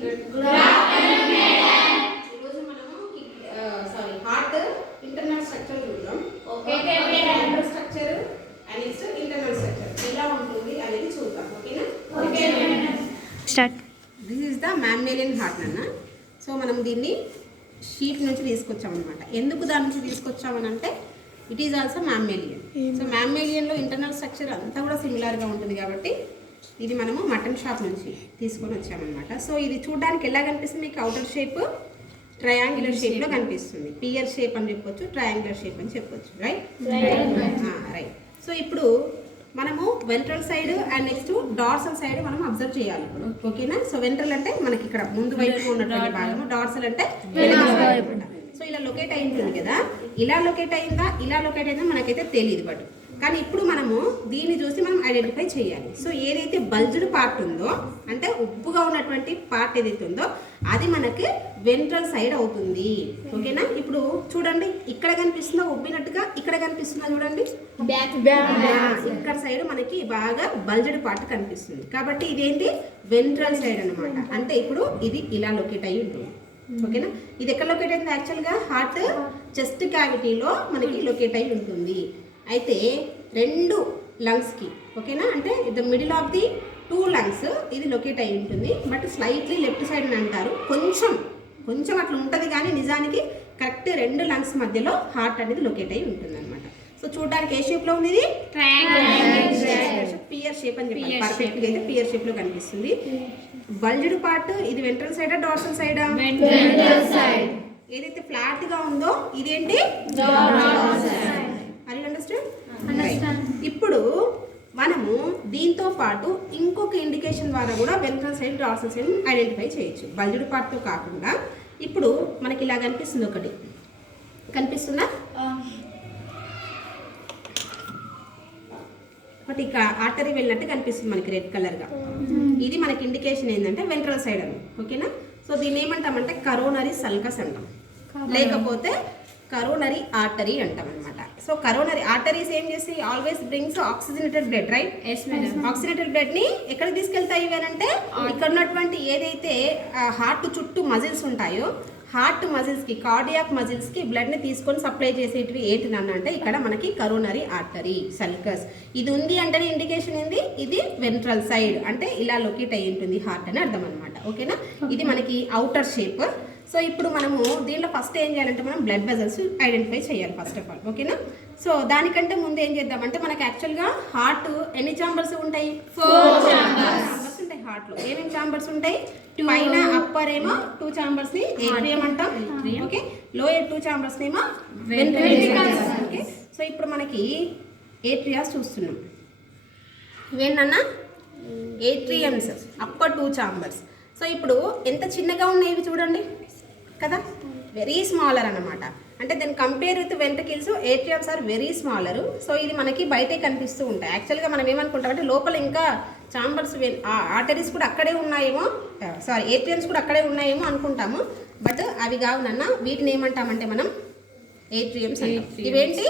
Children. Good afternoon madam. ఈరోజు మనము heart internal structure చూద్దాం. Okay madam. Structure and next internal structure ఎలా ఉంటుంది అనేది చూద్దాం. ఓకేనా? Okay madam. Start. This is the mammalian heart అన్న. సో మనం దీన్ని షీప్ నుంచి తీసుకొచ్చామన్నమాట. ఎందుకు దాని నుంచి తీసుకొచ్చామని అంటే it is also mammalian. So మ్యామ్మేలియన్లో ఇంటర్నల్ స్ట్రక్చర్ అంతా కూడా సిమిలర్గా ఉంటుంది కాబట్టి ఇది మనము మటన్ షాప్ నుంచి తీసుకొని వచ్చామన్నమాట. సో ఇది చూడడానికి ఎలా కనిపిస్తుంది మీకు? అవుటర్ షేప్ ట్రయాంగులర్ షేప్లో కనిపిస్తుంది. పియర్ షేప్ అని చెప్పొచ్చు, ట్రయాంగులర్ షేప్ అని చెప్పొచ్చు. రైట్. సో ఇప్పుడు మనము ventral side and next dorsal side మనం అబ్జర్వ్ చేయాలి ఇప్పుడు. ఓకేనా? సో వెంట్రల్ అంటే మనకి ఇక్కడ ముందు వైపు ఉన్నటువంటి భాగము, డార్సల్ అంటే సో ఇలా లొకేట్ అయి ఉంటుంది కదా. ఇలా లొకేట్ అయిందా ఇలా లొకేట్ అయిందా మనకైతే తెలియదు, బట్ కానీ ఇప్పుడు మనము దీన్ని చూసి మనం ఐడెంటిఫై చేయాలి. సో ఏదైతే బల్జ్డ్ పార్ట్ ఉందో అంటే ఉప్పుగా ఉన్నటువంటి పార్ట్ ఏదైతే ఉందో అది మనకి వెంట్రల్ సైడ్ అవుతుంది. ఓకేనా? ఇప్పుడు చూడండి ఇక్కడ కనిపిస్తుందో ఉబ్బినట్టుగా, ఇక్కడ కనిపిస్తుందో చూడండి ఇక్కడ సైడ్ మనకి బాగా బల్జ్డ్ పార్ట్ కనిపిస్తుంది కాబట్టి ఇదేంటి వెంట్రల్ సైడ్ అనమాట. అంటే ఇప్పుడు ఇది ఇలా లొకేట్ అయ్యి ఉంటుంది. ఓకేనా? ఇది ఎక్కడ లొకేట్ అయింది? యాక్చువల్గా హార్ట్ చెస్ట్ క్యావిటీలో మనకి లొకేట్ అయి ఉంటుంది. అయితే రెండు లంగ్స్కి, ఓకేనా, అంటే the middle of the 2 lungs ఇది లొకేట్ అయి ఉంటుంది. బట్ స్లైట్లీ లెఫ్ట్ సైడ్ అని అంటారు, కొంచెం అట్లా ఉంటుంది కానీ నిజానికి కరెక్ట్ 2 లంగ్స్ మధ్యలో హార్ట్ అనేది లొకేట్ అయి ఉంటుంది అనమాట. సో చూడడానికి ఏ షేప్లో ఉంది? ఇది పియర్ షేప్ అని చెప్పాలి. పర్ఫెక్ట్గా అయితే పియర్ షేప్లో కనిపిస్తుంది. బల్జ్డ్ పార్ట్ ఇది వెంట్రల్ సైడా డార్సల్ సైడా? ఏదైతే ఫ్లాట్గా ఉందో ఇదేంటి? ఇప్పుడు మనము దీంతో పాటు ఇంకొక ఇండికేషన్ ద్వారా కూడా ventral side dorsal side identify చేయొచ్చు, బల్జ్డ్ పార్ట్తో కాకుండా. ఇప్పుడు మనకి ఇలా కనిపిస్తుంది, ఒకటి కనిపిస్తుందా? ఒకటి ఇక్కడ ఆర్టరీ వెళ్ళినట్టు కనిపిస్తుంది మనకి రెడ్ కలర్గా. ఇది మనకి ఇండికేషన్ ఏంటంటే వెంట్రల్ సైడ్ అని. ఓకేనా? సో దీన్ని ఏమంటామంటే కరోనరీ సల్కస్ అంటాం, లేకపోతే కరోనరీ ఆర్టరీ అంటాం అనమాట. సో కరోనరీ ఆర్టరీస్ ఏం చేసి always brings oxygenated blood, right? Oxygenated blood ని ఎక్కడికి తీసుకెళ్తాయి అంటే ఇక్కడ ఉన్నటువంటి ఏదైతే హార్ట్ చుట్టూ మజిల్స్ ఉంటాయో హార్ట్ మజిల్స్ కి, కార్డియాక్ మజిల్స్ కి బ్లడ్ ని తీసుకొని సప్లై చేసేటివి ఏంటినన్నా అంటే ఇక్కడ మనకి కరోనరీ ఆర్టరీ సల్కస్. ఇది ఉంది అంటే ఇండికేషన్ ఏంది? ఇది వెంట్రల్ సైడ్, అంటే ఇలా లొకేట్ అయి ఉంటుంది హార్ట్ అని అర్థం అనమాట. ఓకేనా? ఇది మనకి అవుటర్ షేప్. సో ఇప్పుడు మనము దీంట్లో ఫస్ట్ ఏం చేయాలంటే మనం బ్లడ్ వెజల్స్ ఐడెంటిఫై చేయాలి ఫస్ట్ ఆఫ్ ఆల్. ఓకేనా? సో దానికంటే ముందు ఏం చేద్దామంటే మనకి యాక్చువల్గా హార్ట్ ఎన్ని చాంబర్స్ ఉంటాయి? 4 చాంబర్స్ ఉంటాయి హార్ట్లో. ఏమేమి చాంబర్స్ ఉంటాయి? పైన అప్పర్ ఏమో 2 చాంబర్స్ ని ఏట్రియం అంటాం. ఓకే, లోయర్ 2 చాంబర్స్ ఏమో వెంట్రికల్స్. ఓకే, సో ఇప్పుడు మనకి ఏట్రియాస్ చూస్తున్నాం. ఏంటన్నా? Atriums, upper 2 chambers. సో ఇప్పుడు ఎంత చిన్నగా ఉన్నాయి చూడండి కదా, వెరీ స్మాలర్ అన్నమాట. అంటే దాన్ని compare with ventricles atriums are very smaller. So ఇది మనకి బయటే కనిపిస్తూ ఉంటాయి. యాక్చువల్గా మనం ఏమనుకుంటామంటే లోపల ఇంకా చాంబర్స్, ఆర్టరీస్ కూడా అక్కడే ఉన్నాయేమో, ఏట్రియమ్స్ కూడా అక్కడే ఉన్నాయేమో అనుకుంటాము. బట్ అవి కావునన్నా వీటిని ఏమంటామంటే మనం ఏట్రియమ్స్ అంటాం. ఇవేంటి?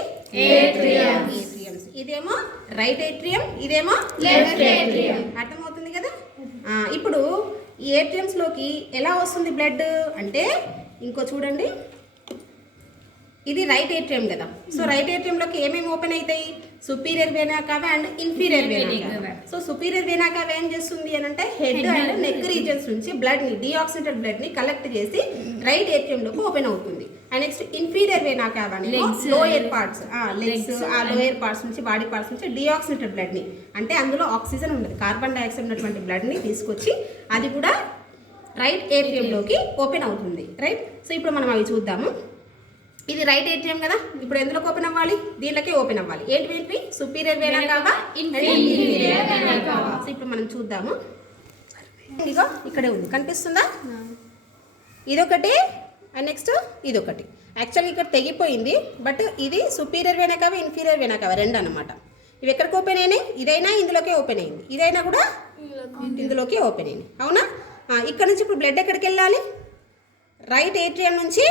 ఏట్రియమ్స్. ఇదేమో రైట్ ఏట్రియం, ఇదేమో లెఫ్ట్ ఏట్రియం. అర్థమవుతుంది కదా? ఇప్పుడు ఈ ఏట్రియమ్స్లోకి ఎలా వస్తుంది బ్లడ్ అంటే ఇంకో చూడండి, ఇది రైట్ ఏట్రియం కదా. సో రైట్ ఏట్రియంలోకి ఏమేమి ఓపెన్ అవుతాయి? సుపీరియర్ వేనా కావా అండ్ ఇన్ఫీరియర్ వేనా కావా. సో సుపీరియర్ వేనా కావా ఏం చేస్తుంది అని అంటే హెడ్ అండ్ నెక్ రీజన్స్ నుంచి బ్లడ్ని, డీఆక్సిడేటెడ్ బ్లడ్ని కలెక్ట్ చేసి రైట్ ఏట్రియంలోకి ఓపెన్ అవుతుంది. అండ్ నెక్స్ట్ ఇన్ఫీరియర్ వేనా కావా లోయర్ పార్ట్స్, లెగ్స్, ఆ లోయర్ పార్ట్స్ నుంచి, బాడీ పార్ట్స్ నుంచి డీఆక్సిడేటెడ్ బ్లడ్ని, అంటే అందులో ఆక్సిజన్ ఉండదు, కార్బన్ డైఆక్సైడ్ ఉన్నటువంటి బ్లడ్ని తీసుకొచ్చి అది కూడా రైట్ ఏట్రియంలోకి ఓపెన్ అవుతుంది. రైట్? సో ఇప్పుడు మనం అవి చూద్దాము. ఇది రైట్ ఏట్రియం కదా, ఇప్పుడు ఎందులోకి ఓపెన్ అవ్వాలి? దీనిలోకే ఓపెన్ అవ్వాలి. ఏంటి? సుపీరియర్ వేనా కావా, ఇన్ఫీరియర్ వేనా కావా. సో ఇప్పుడు మనం చూద్దాము. ఇదిగో ఇక్కడే ఉంది, కనిపిస్తుందా? ఇదొకటి అండ్ నెక్స్ట్ ఇదొకటి. యాక్చువల్గా ఇక్కడ తెగిపోయింది, బట్ ఇది సుపీరియర్ వేనా కావా, ఇన్ఫీరియర్ వేనా కావా, రెండు అనమాట. ఇవి ఎక్కడికి ఓపెన్ అయినాయి? ఇదైనా ఇందులోకే ఓపెన్ అయింది, ఇదైనా కూడా ఇందులోకే ఓపెన్ అయింది. అవునా? ఇక్కడ నుంచి ఇప్పుడు బ్లడ్ ఎక్కడికి వెళ్ళాలి? రైట్ ఏట్రియం నుంచి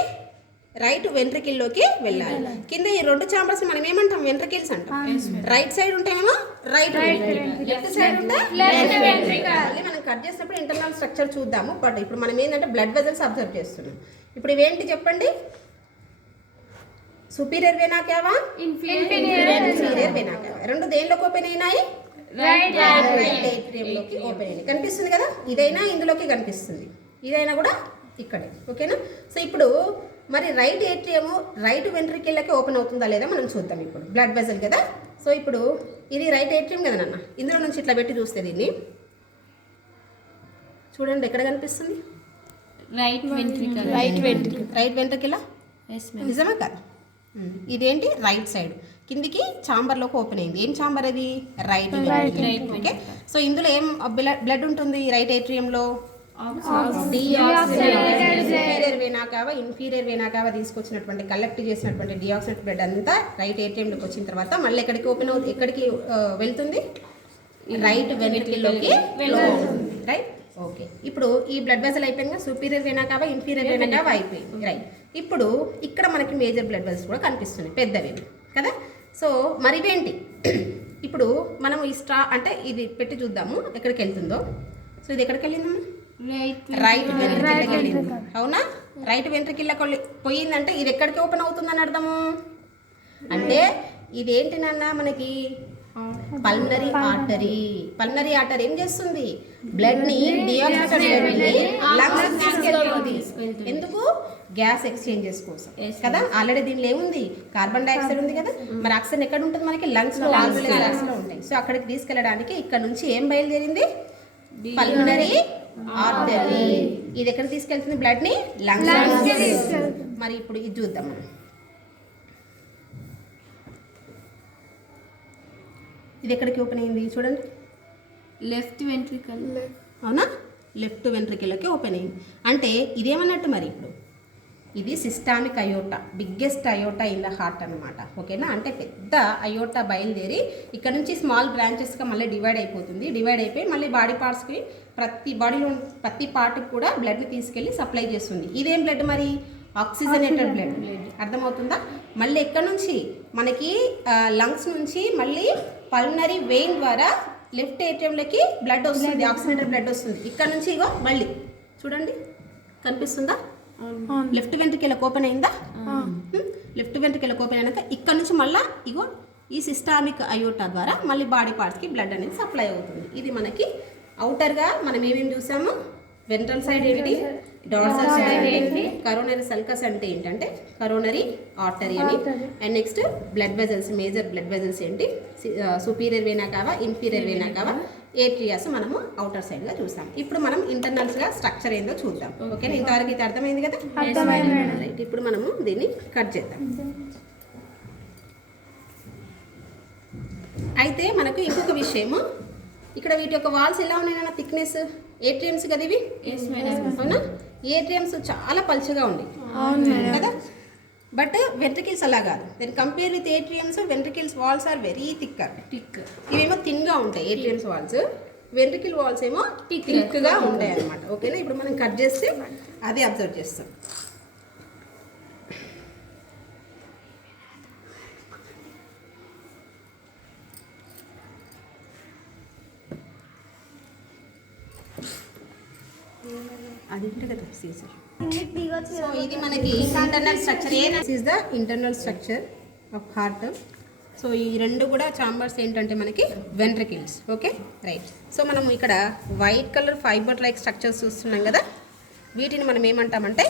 రైట్ వెంట్రికిల్లోకి వెళ్ళాలి. కింద ఈ 2 చాంబర్స్ మనం ఏమంటాం? వెంట్రికిల్స్ అంటాం. రైట్ సైడ్ ఉంటేమో రైట్ వెంట్రికల్, లెఫ్ట్ సైడ్ ఉంటే లెఫ్ట్ వెంట్రికల్. మనం కట్ చేసినప్పుడు ఇంటర్నల్ స్ట్రక్చర్ చూద్దాము. బట్ ఇప్పుడు మనం ఏంటంటే బ్లడ్ వెజల్స్ అబ్జర్వ్ చేస్తున్నాం. ఇప్పుడు ఇవేంటి చెప్పండి? Superior vena cava, inferior vena cava. రెండు దేనిలోకి ఓపెన్ అయినాయి? రైట్ ఏట్రియంలోకి ఓపెన్ అయినాయి. కనిపిస్తుంది కదా? ఇదైనా ఇందులోకి కనిపిస్తుంది, ఇదైనా కూడా ఇక్కడే. ఓకేనా? సో ఇప్పుడు మరి రైట్ ఏట్రియము రైట్ వెంట్రికిల్లకి ఓపెన్ అవుతుందా లేదా మనం చూద్దాం. ఇప్పుడు బ్లడ్ వెజల్ కదా. సో ఇప్పుడు ఇది రైట్ ఏట్రియం కదా నాన్న. ఇందులో నుంచి ఇట్లా పెట్టి చూస్తే దీన్ని చూడండి, ఎక్కడ కనిపిస్తుంది? Right ventricle. నిజమా కదా? ఇదేంటి? రైట్ సైడ్ కిందికి చాంబర్లోకి ఓపెన్ అయింది. ఏం చాంబర్ అది? రైట్. ఓకే. సో ఇందులో ఏం బ్లడ్ ఉంటుంది రైట్ ఏట్రియంలో? సుపీరియర్ వేనా కావా, ఇన్ఫీరియర్ వేనా కావా తీసుకొచ్చినటువంటి కలెక్ట్ చేసినటువంటి డిఆక్సినేటెడ్ బ్లడ్ అంతా రైట్ ఏట్రియంలోకి వచ్చిన తర్వాత మళ్ళీ ఎక్కడికి ఓపెన్ అవుతుంది? ఎక్కడికి వెళ్తుంది? రైట్ వెంట్రికిల్లోకి వెళ్తుంది. రైట్. ఓకే. ఇప్పుడు ఈ బ్లడ్ వెసల్ అయిపోయింది కదా. సుపీరియర్ వేనా కావా, ఇన్ఫీరియర్ వేనా కావా అయిపోయింది. రైట్. ఇప్పుడు ఇక్కడ మనకి మేజర్ బ్లడ్ వెసల్స్ కూడా కనిపిస్తున్నాయి, పెద్దవి కదా. సో మరి ఇవేంటి? ఇప్పుడు మనం ఈ అంటే ఇది పెట్టి చూద్దాము ఎక్కడికి వెళ్తుందో. సో ఇది ఎక్కడికి వెళ్ళిందమ్మా? రైట్ వెంట్రికిల్కి వెళ్ళింది. అవునా? రైట్ వెంట్రికిల్కి పోయిందంటే ఇది ఎక్కడికి ఓపెన్ అవుతుందని అర్థము. అంటే ఇదేంటి నాన్న మనకి? Pulmonary artery. పల్మనరీ ఆర్టరీ ఏం చేస్తుంది? బ్లడ్ ని డిఆక్సినేటెడ్ బ్లడ్ ని లంగ్స్ తీసుకెళ్తుంది. ఎందుకు? గ్యాస్ ఎక్స్చేంజెస్ కోసం కదా. ఆల్రెడీ దీనిలో ఏముంది? కార్బన్ డైఆక్సైడ్ ఉంది కదా. మరి ఆక్సిజన్ ఎక్కడ ఉంటుంది మనకి? లంగ్స్ లో, ఆల్వియోలస్ లో ఉంటాయి. సో అక్కడికి తీసుకెళ్ళడానికి ఇక్కడ నుంచి ఏం బయలుదేరింది? Pulmonary artery. ఇది ఎక్కడ తీసుకెళ్తుంది? బ్లడ్ ని లంగ్స్. మరి ఇప్పుడు ఇది చూద్దాం మనం. ఇది ఎక్కడికి ఓపెన్ అయింది చూడండి? Left ventricle. అవునా? లెఫ్ట్ వెంట్రికల్కి ఓపెన్ అయింది. అంటే ఇదేమన్నట్టు మరి? ఇప్పుడు ఇది systemic aorta, biggest aorta in the heart అనమాట. ఓకేనా? అంటే పెద్ద అయోటా బయలుదేరి ఇక్కడ నుంచి స్మాల్ బ్రాంచెస్గా మళ్ళీ డివైడ్ అయిపోతుంది. డివైడ్ అయిపోయి మళ్ళీ బాడీ పార్ట్స్కి, ప్రతి బాడీలో ప్రతి పార్ట్కి కూడా బ్లడ్ని తీసుకెళ్ళి సప్లై చేస్తుంది. ఇదేం బ్లడ్ మరి? Oxygenated blood. అర్థమవుతుందా? మళ్ళీ ఎక్కడ నుంచి మనకి లంగ్స్ నుంచి మళ్ళీ పల్మనరీ వెయిన్ ద్వారా లెఫ్ట్ ఏట్రియంలోకి బ్లడ్ వస్తుంది, ఆక్సిజనేటెడ్ బ్లడ్ వస్తుంది. ఇక్కడ నుంచి ఇగో మళ్ళీ చూడండి, కనిపిస్తుందా? లెఫ్ట్ వెంట్రికల్కి ఓపెన్ అయిందా? లెఫ్ట్ వెంట్రికల్కి ఓపెన్ అయినాక ఇక్కడ నుంచి మళ్ళీ ఇగో ఈ సిస్టామిక్ అయోటా ద్వారా మళ్ళీ బాడీ పార్ట్స్కి బ్లడ్ అనేది సప్లై అవుతుంది. ఇది మనకి అవుటర్గా మనం ఏమేమి చూసాము? వెంట్రల్ సైడ్ ఏంటి? డార్సల్ సైడ్ ఏంటి? కరోనరీ సల్కస్ అంటే ఏంటంటే కరోనరీ ఆర్టరీ అని. And next blood vessels, major blood vessels ఏంటి? సుపీరియర్ వేనా కావా, ఇన్ఫీరియర్ వేనా కావా, ఏట్రియాస్ మనము అవుటర్ సైడ్గా చూసాం. ఇప్పుడు మనం ఇంటర్నల్స్గా స్ట్రక్చర్ ఏందో చూద్దాం. ఓకేనా? ఇంతవరకు ఇది అర్థమైంది కదా. రైట్. ఇప్పుడు మనము దీన్ని కట్ చేద్దాం. అయితే మనకు ఇంకొక విషయము, ఇక్కడ వీటి యొక్క వాల్స్ ఎలా ఉన్నాయన్న థిక్నెస్? ఏట్రియంస్ కదా ఇవి. అవునా? ఏట్రియంస్ చాలా పలుచగా ఉంది కదా. బట్ వెంట్రికిల్స్ అలా కాదు. Then compare with atriums, ventricles walls are very thick. ఇవేమో థిన్గా ఉంటాయి ఏట్రియంస్ వాల్స్, వెంట్రికిల్ వాల్స్ ఏమో థిక్గా ఉంటాయి అన్నమాట. ఓకేనా? ఇప్పుడు మనం కట్ చేస్తే అదే అబ్జర్వ్ చేస్తాం. అది కదా సీజర్. సో ఇది మనకి internal structure. Is the internal structure of heart. So ఈ రెండు కూడా చాంబర్స్ ఏంటంటే మనకి వెంట్రికిల్స్. Okay, right. సో మనం ఇక్కడ white colour fibre like structures చూస్తున్నాం కదా, వీటిని మనం ఏమంటామంటే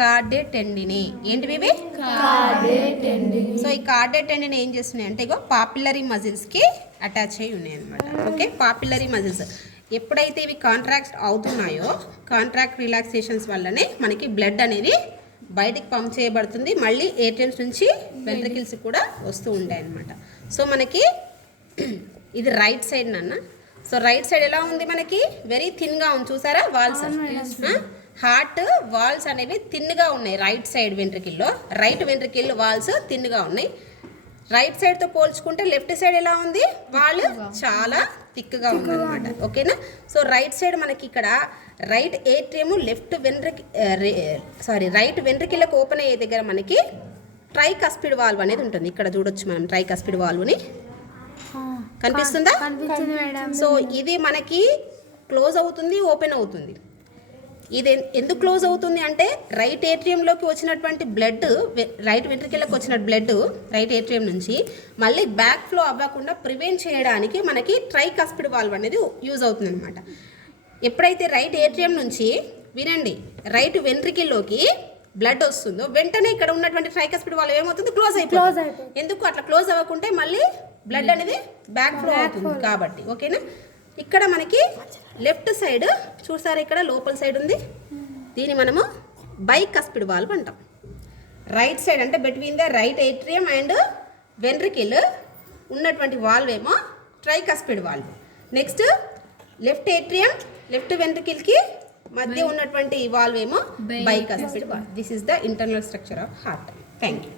కార్డే టెండిని. ఏంటివి ఇవి? కార్డే టెండిని. సో ఈ కార్డే టెండిని ఏం చేస్తున్నాయి అంటే ఇగో పాపిల్లరీ మజిల్స్కి అటాచ్ అయి ఉన్నాయి అనమాట. ఓకే, పాపిల్లరీ మజిల్స్ ఎప్పుడైతే ఇవి కాంట్రాక్ట్ అవుతున్నాయో, కాంట్రాక్ట్ రిలాక్సేషన్స్ వల్లనే మనకి బ్లడ్ అనేది బయటికి పంప్ చేయబడుతుంది, మళ్ళీ ఏటీఎమ్స్ నుంచి వెంట్రికిల్స్ కూడా వస్తూ ఉంటాయి అన్నమాట. సో మనకి ఇది రైట్ సైడ్ నాన్న. సో రైట్ సైడ్ ఎలా ఉంది మనకి? వెరీ థిన్గా ఉంది, చూసారా వాల్స్? హార్ట్ వాల్స్ అనేవి థిన్గా ఉన్నాయి రైట్ సైడ్ వెంట్రికిల్లో. రైట్ వెంట్రికిల్ వాల్స్ థిన్గా ఉన్నాయి. రైట్ సైడ్తో పోల్చుకుంటే లెఫ్ట్ సైడ్ ఎలా ఉంది? వాళ్ళు చాలా థిక్గా ఉందన్నమాట. ఓకేనా. సో రైట్ సైడ్ మనకి ఇక్కడ రైట్ ఏట్రియం రైట్ వెంట్రికిళ్ళకి ఓపెన్ అయ్యే దగ్గర మనకి ట్రైకస్పిడ్ వాల్వ్ అనేది ఉంటుంది. ఇక్కడ చూడొచ్చు మనం ట్రైకస్పిడ్ వాల్వ్ని, కనిపిస్తుందా? సో ఇది మనకి క్లోజ్ అవుతుంది, ఓపెన్ అవుతుంది. ఇది ఎందుకు క్లోజ్ అవుతుంది అంటే రైట్ ఏట్రియంలోకి వచ్చినటువంటి బ్లడ్, రైట్ వెంట్రికల్లోకి వచ్చిన బ్లడ్ రైట్ ఏట్రియం నుంచి మళ్ళీ బ్యాక్ ఫ్లో అవ్వకుండా ప్రివెంట్ చేయడానికి మనకి ట్రైకస్పిడ్ వాల్వ్ అనేది యూజ్ అవుతుంది అనమాట. ఎప్పుడైతే రైట్ ఏట్రియం నుంచి వినండి రైట్ వెంట్రికల్లోకి బ్లడ్ వస్తుందో వెంటనే ఇక్కడ ఉన్నటువంటి ట్రైకస్పిడ్ వాల్వ్ ఏమవుతుంది? క్లోజ్ అయిపోతుంది. ఎందుకు అట్లా క్లోజ్ అవ్వకుంటే మళ్ళీ బ్లడ్ అనేది బ్యాక్ ఫ్లో అవుతుంది కాబట్టి. ఓకేనా. ఇక్కడ మనకి లెఫ్ట్ సైడ్ చూసారా, ఇక్కడ లోపల సైడ్ ఉంది, దీన్ని మనము బైకస్పిడ్ వాల్వ్ అంటాం. రైట్ సైడ్ అంటే between the right atrium and ventricle ఉన్నటువంటి వాల్వ్ ఏమో tricuspid valve. Next left atrium left వెంట్రికిల్కి మధ్య ఉన్నటువంటి వాల్వ్ ఏమో bicuspid valve. This is the internal structure of heart. Thank you.